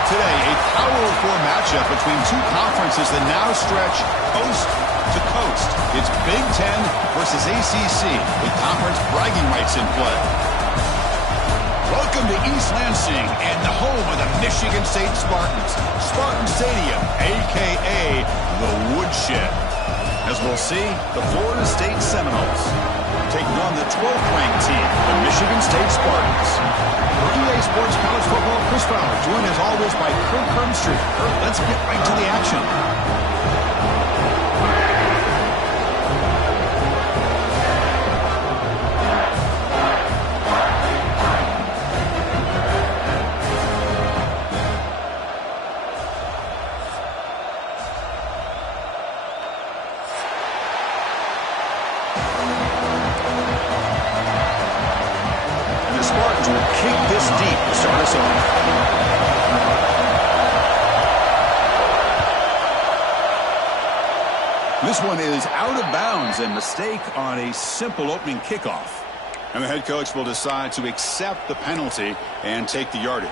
back today, a Power 4 matchup between two conferences that now stretch coast to coast. It's Big Ten versus ACC with conference bragging rights in play. Welcome to East Lansing and the home of the Michigan State Spartans. Spartan Stadium, a.k.a. the Woodshed. As we'll see, the Florida State Seminoles taking on the 12th-ranked team, the Michigan State Spartans. For EA Sports College Football, Chris Fowler, joined as always by Kurt Kernstreet. Kurt, let's get right to the action. This one is out of bounds, a mistake on a simple opening kickoff. And the head coach will decide to accept the penalty and take the yardage.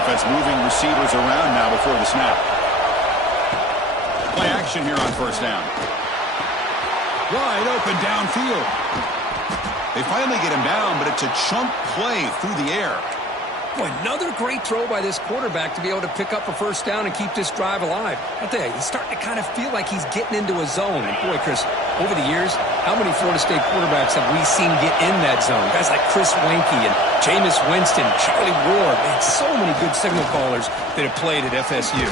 Offense moving receivers around now before the snap. Play action here on first down. Wide open downfield. They finally get him down, but it's a chunk play through the air. Boy, another great throw by this quarterback to be able to pick up a first down and keep this drive alive. I'll tell you, he's starting to kind of feel like he's getting into a zone. And boy, Chris, over the years, how many Florida State quarterbacks have we seen get in that zone? Guys like Chris Weinke and Jameis Winston, Charlie Ward. Man, so many good signal callers that have played at FSU.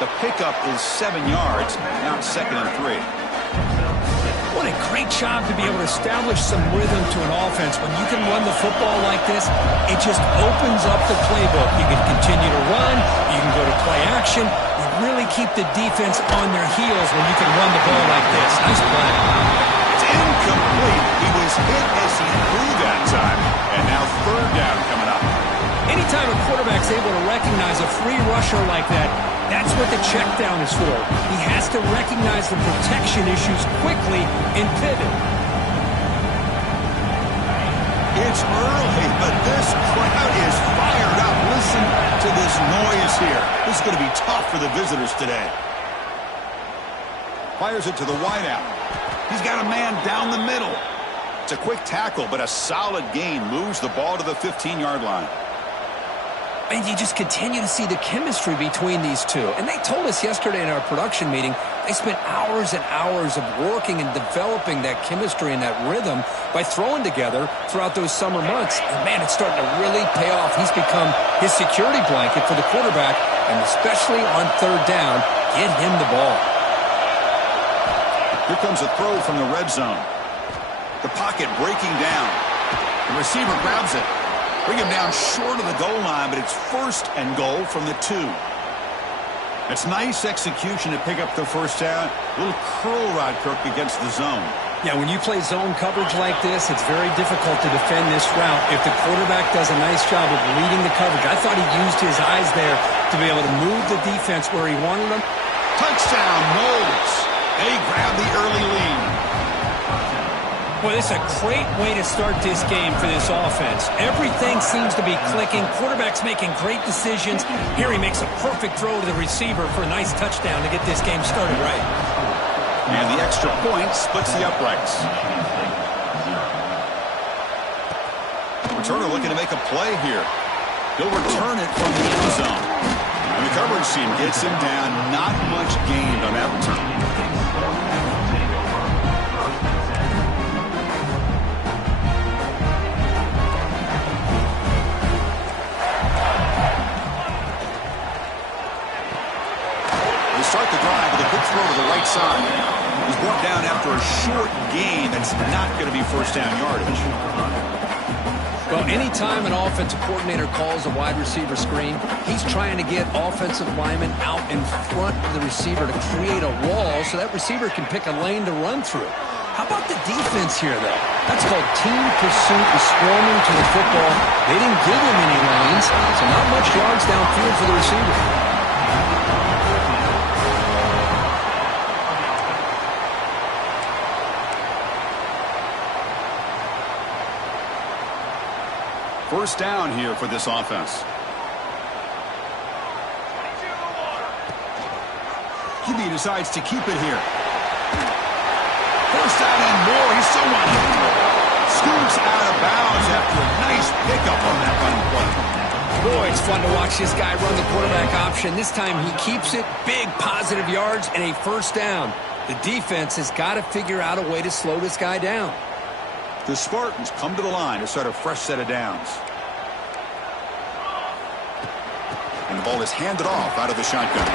The pickup is 7 yards. Now it's 2nd and 3. What a great job to be able to establish some rhythm to an offense. When you can run the football like this, it just opens up the playbook. You can continue to run. You can go to play action. You really keep the defense on their heels when you can run the ball like this. Nice play. It's incomplete. He was hit as he threw that time. And now 3rd down coming up. Anytime a quarterback's able to recognize a free rusher like that, that's what the check down is for. He has to recognize the protection issues quickly and pivot. It's early, but this crowd is fired up. Listen to this noise here. This is going to be tough for the visitors today. Fires it to the wideout. He's got a man down the middle. It's a quick tackle, but a solid gain moves the ball to the 15-yard line. And you just continue to see the chemistry between these two. And they told us yesterday in our production meeting, they spent hours and hours of working and developing that chemistry and that rhythm by throwing together throughout those summer months. And, man, it's starting to really pay off. He's become his security blanket for the quarterback, and especially on 3rd down, get him the ball. Here comes a throw from the red zone. The pocket breaking down. The receiver grabs it. Bring him down short of the goal line, but it's 1st and goal from the 2. It's nice execution to pick up the first down. A little curl rod, Kirk, against the zone. Yeah, when you play zone coverage like this, it's very difficult to defend this route if the quarterback does a nice job of reading the coverage. I thought he used his eyes there to be able to move the defense where he wanted them. Touchdown, Noles. They grab the early lead. Well, this is a great way to start this game for this offense. Everything seems to be clicking. Quarterback's making great decisions. Here he makes a perfect throw to the receiver for a nice touchdown to get this game started right. And the extra point splits the uprights. Returner looking to make a play here. He'll return it from the end zone. And the coverage team gets him down. Not much gained on that return. Start the drive with a good throw to the right side. He's brought down after a short gain. That's not going to be first down yardage. Well, anytime an offensive coordinator calls a wide receiver screen, he's trying to get offensive linemen out in front of the receiver to create a wall so that receiver can pick a lane to run through. How about the defense here, though? That's called team pursuit and swarming to the football. They didn't give him any lanes, so not much yards downfield for the receiver. First down here for this offense. QB decides to keep it here. First down and more. He's still running. Scoops out of bounds after a nice pickup on that running play. Boy, it's fun to watch this guy run the quarterback option. This time he keeps it. Big positive yards and a first down. The defense has got to figure out a way to slow this guy down. The Spartans come to the line to start a fresh set of downs. And the ball is handed off out of the shotgun.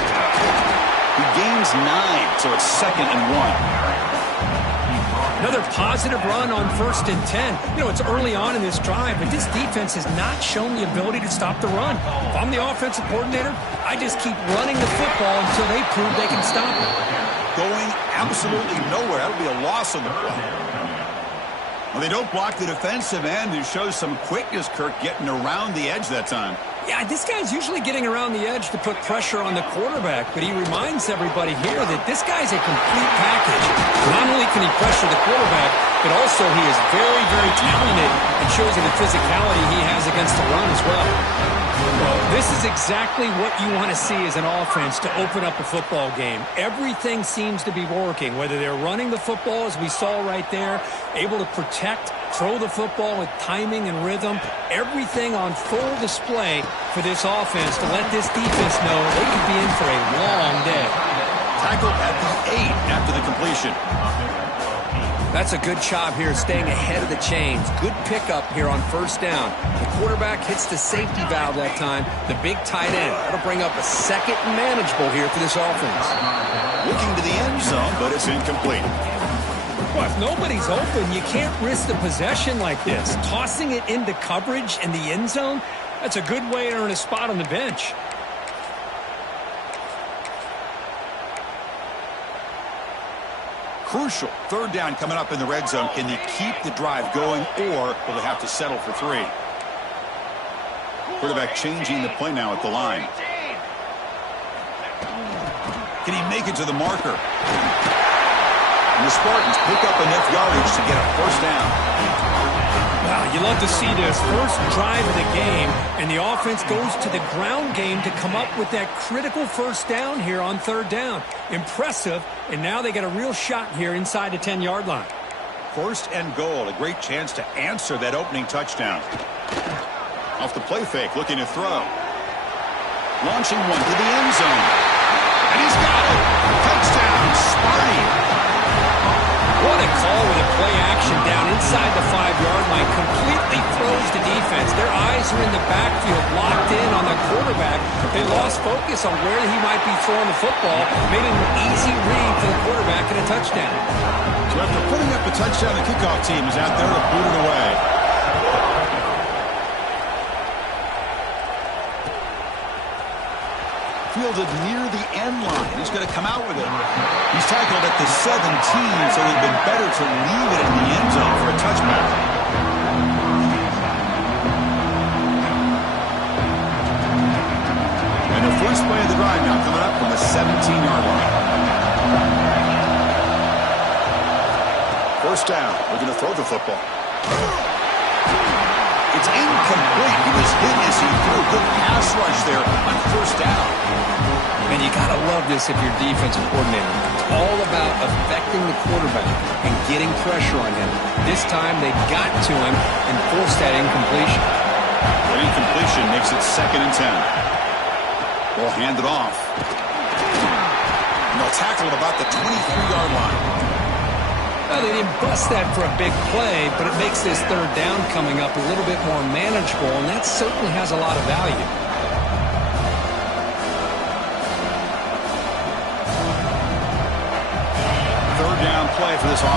He gains 9, so it's 2nd and 1. Another positive run on 1st and 10. You know, it's early on in this drive, but this defense has not shown the ability to stop the run. If I'm the offensive coordinator, I just keep running the football until they prove they can stop it. Going absolutely nowhere. That'll be a loss on the play. Well, they don't block the defensive end, who shows some quickness, Kirk, getting around the edge that time. Yeah, this guy's usually getting around the edge to put pressure on the quarterback, but he reminds everybody here that this guy's a complete package. Not only can he pressure the quarterback, but also he is very, very talented and shows you the physicality he has against the run as well. Well, this is exactly what you want to see as an offense to open up a football game. Everything seems to be working, whether they're running the football, as we saw right there, able to protect, throw the football with timing and rhythm. Everything on full display for this offense to let this defense know they could be in for a long day. Tackled at the 8 after the completion. That's a good job here, staying ahead of the chains. Good pickup here on first down. The quarterback hits the safety valve that time. The big tight end. That'll bring up a 2nd and manageable here for this offense. Looking to the end zone, but it's incomplete. Well, if nobody's open, you can't risk the possession like this. Tossing it into coverage in the end zone, that's a good way to earn a spot on the bench. Crucial. 3rd down coming up in the red zone. Can they keep the drive going, or will they have to settle for 3? Quarterback changing the play now at the line. Can he make it to the marker? And the Spartans pick up enough yardage to get a first down. Wow, you love to see this first drive of the game, and the offense goes to the ground game to come up with that critical first down here on 3rd down. Impressive, and now they got a real shot here inside the 10-yard line. 1st and goal, a great chance to answer that opening touchdown. Off the play fake, looking to throw. Launching one to the end zone. And he's got it! Touchdown, Sparty! What a call with a play action down inside the 5-yard line. Completely throws the defense. Their eyes are in the backfield, locked in on the quarterback. They lost focus on where he might be throwing the football. Made an easy read for the quarterback and a touchdown. So after putting up a touchdown, the kickoff team is out there to boot it away. Fielded near the end line. He's going to come out with it. He's tackled at the 17, so it would have been better to leave it in the end zone for a touchback. And the first play of the drive now coming up from the 17-yard line. First down. We're going to throw the football. It's incomplete. He was hit as he threw. Good pass rush there on first down. And you got to love this if you're defensive coordinator. It's all about affecting the quarterback and getting pressure on him. This time they got to him and forced that incompletion. That incompletion makes it 2nd and 10. Ball handed off. And they'll tackle at about the 23-yard line. Well, they didn't bust that for a big play, but it makes this 3rd down coming up a little bit more manageable, and that certainly has a lot of value. Third down play for this offense.